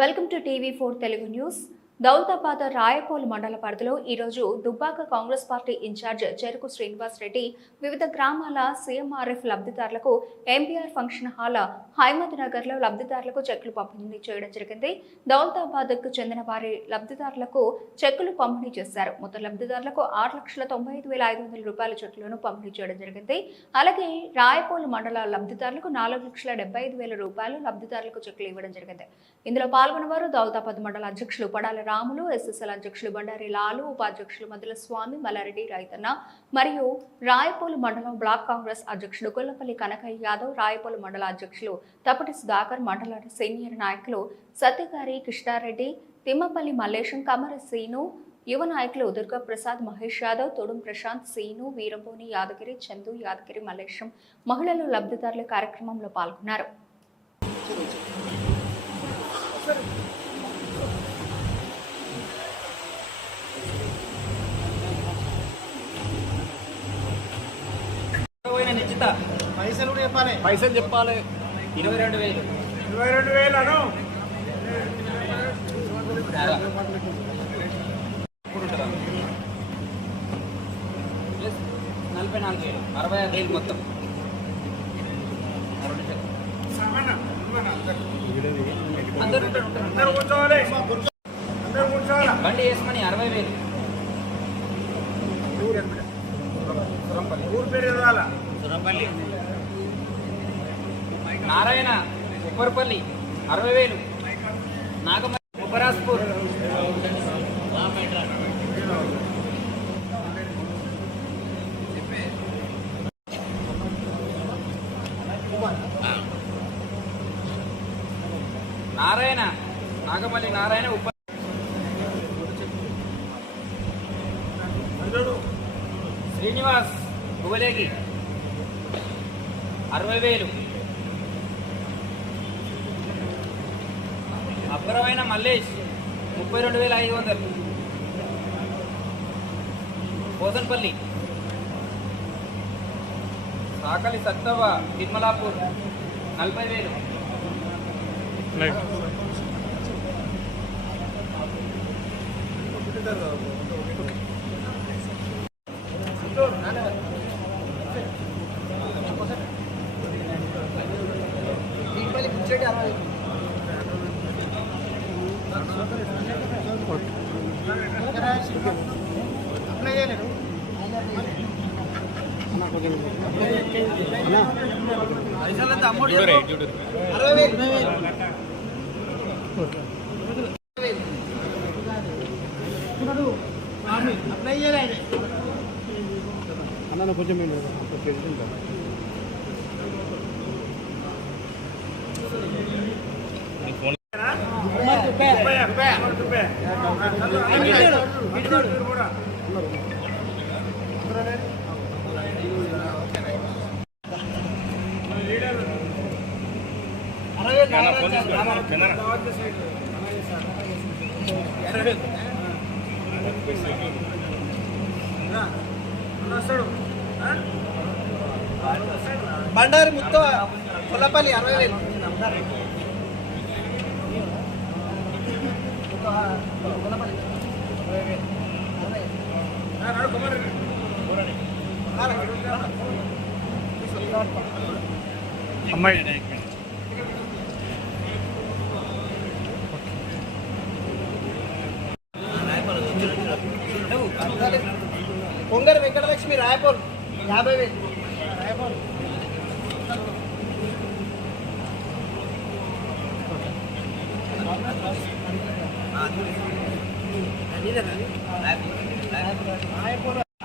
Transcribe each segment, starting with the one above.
Welcome to టీవీ4 Telugu news. Daulatabad Rayapol మండల పరిధిలో ఈరోజు దుబ్బాక కాంగ్రెస్ పార్టీ ఇన్ఛార్జ్ చెరుకు శ్రీనివాస్ రెడ్డి వివిధ గ్రామాల సీఎంఆర్ఎఫ్ లబ్ధిదారులకు ఎంపీఆర్ ఫంక్షన్ హాల్ హైమద్ నగర్ లో లబ్ధిదారులకు చెక్కులు పంపిణీ చేయడం జరిగింది. దౌలతాబాద్ కు చెందిన వారి లబ్ధిదారులకు చెక్కులు పంపిణీ చేశారు. మొత్తం లబ్ధిదారులకు 6,95,500 రూపాయల చెక్కులను పంపిణీ చేయడం జరిగింది. అలాగే రాయపోల్ మండల లబ్ధిదారులకు 4,75,000 రూపాయలు లబ్ధిదారులకు చెక్కులు ఇవ్వడం జరిగింది. ఇందులో పాల్గొన్న వారు దౌలతాబాద్ మండల అధ్యక్షులు పడాల రాములు, ఎస్ఎస్ఎల్ అధ్యక్షులు బండారి లాలు, ఉపాధ్యక్షులు మధుల స్వామి, మల్లారెడ్డి రైతన్న మరియు రాయపోలు మండలం బ్లాక్ కాంగ్రెస్ అధ్యక్షుడు గొల్లపల్లి కనకయ్య యాదవ్, రాయపోలు మండల అధ్యక్షులు తపటి సుధాకర్, మండల సీనియర్ నాయకులు సత్యగారి కృష్ణారెడ్డి, తిమ్మపల్లి మల్లేశం, కమర సీను, యువ నాయకులు దుర్గా ప్రసాద్, మహేష్ యాదవ్, తొడుం ప్రశాంత్, సీను, వీరభోని యాదగిరి, చందు యాదగిరి, మల్లేశం మహిళలు లబ్ధిదారుల కార్యక్రమంలో పాల్గొన్నారు. పైసలు చెప్పాలి. 22,000 అను 44,000 66,000 మొత్తం. బండి వేసుకొని 60,000. ఊరు పేరు నారాయణ ఉప్పర్పల్లి 60,000. నాగమల్లి ఉపరాజ్పూర్ నారాయణ నాగమల్లి నారాయణ శ్రీనివాస్ గువలేగి 60,000. అబ్బరమైన మల్లేష్ 32,500. పోసన్పల్లి సాకలి సత్తవ్వ తిమ్మలాపూర్ 40,000. అన్న కొంచెం బండారి ముత్త కొల్లపల్లి 60,000. అమ్మాయి పొంగరి వెంకటలక్ష్మి రాయపూర్ 50,000.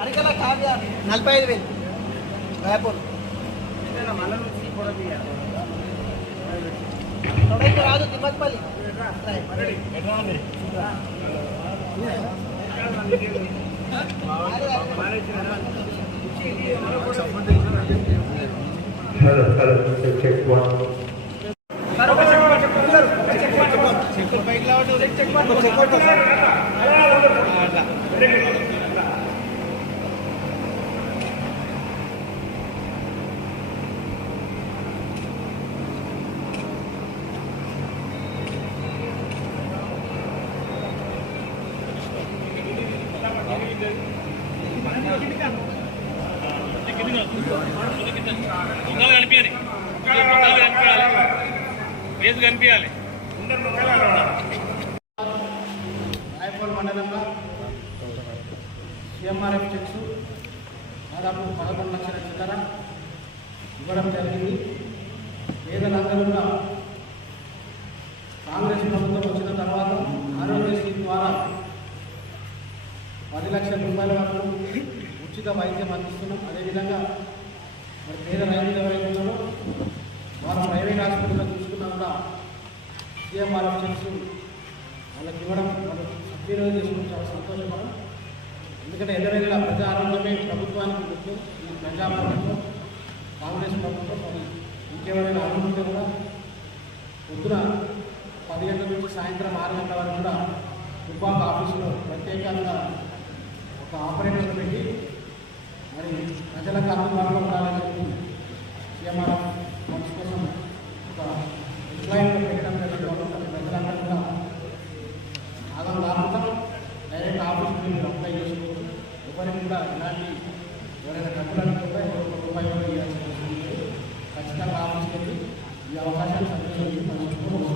అరికల కావ్య 45,000 రాయపూర్. తొడైకి రాజు తిమ్మపల్లి. రాయపూర్ మండలంలో సిఎంఆర్ఎఫ్ చెక్స్ దాదాపు 11 లక్షల చిల్లర ఇవ్వడం జరిగింది. పేదలందరూ కూడా కాంగ్రెస్ ప్రభుత్వం వచ్చిన తర్వాత ఆరోగ్యశ్రీ ద్వారా 10 లక్షల రూపాయల వరకు ఉచిత వైద్యం అందిస్తున్నాం. అదేవిధంగా మరి పేద రైతులు ఎవరైతే ఉన్నారో వారు ప్రైవేట్ హాస్పిటల్లో చూసుకున్నా కూడా సిఎంఆర్ఎఫ్ చెక్స్ వాళ్ళకి ఇవ్వడం వాళ్ళు సద్వినియోగం చేసుకుని చాలా సంతోషపడం. ఎందుకంటే ఎల్లవేళ ప్రజా ఆరోగ్యమే ప్రభుత్వానికి ముఖ్యం. ఈ ప్రజా ప్రభుత్వం కాంగ్రెస్ ప్రభుత్వం మరి ఇంకెవరైనా అనుకుంటే కూడా పొద్దున 10 గంటల నుంచి సాయంత్రం 6 గంటల వరకు కూడా దుబ్బాక ఆఫీసులో ప్రత్యేకంగా ఒక ఆపరేటర్ పెట్టి మరి ప్రజలకు అందుబాటులో ఉండాలని చెప్పి సీఎంఆర్ఎఫ్ ఫండ్స్ కోసం ఒక ఎంప్లాయ్మెంట్ పెట్టడం జరిగింది. ప్రజలందరూ కూడా ఆగం కాకుండా డైరెక్ట్ ఆఫీస్కి మీరు అప్లై చేసుకోవచ్చు. ఎవరికి కూడా ఇలాంటి ఎవరైనా డబ్బులను కూడా రూపాయలు ఇవ్వాల్సిన అవసరం లేదు. ఖచ్చితంగా ఆఫీస్కి వెళ్ళి ఈ అవకాశాన్ని సద్వినియోగం చేసుకోవచ్చు.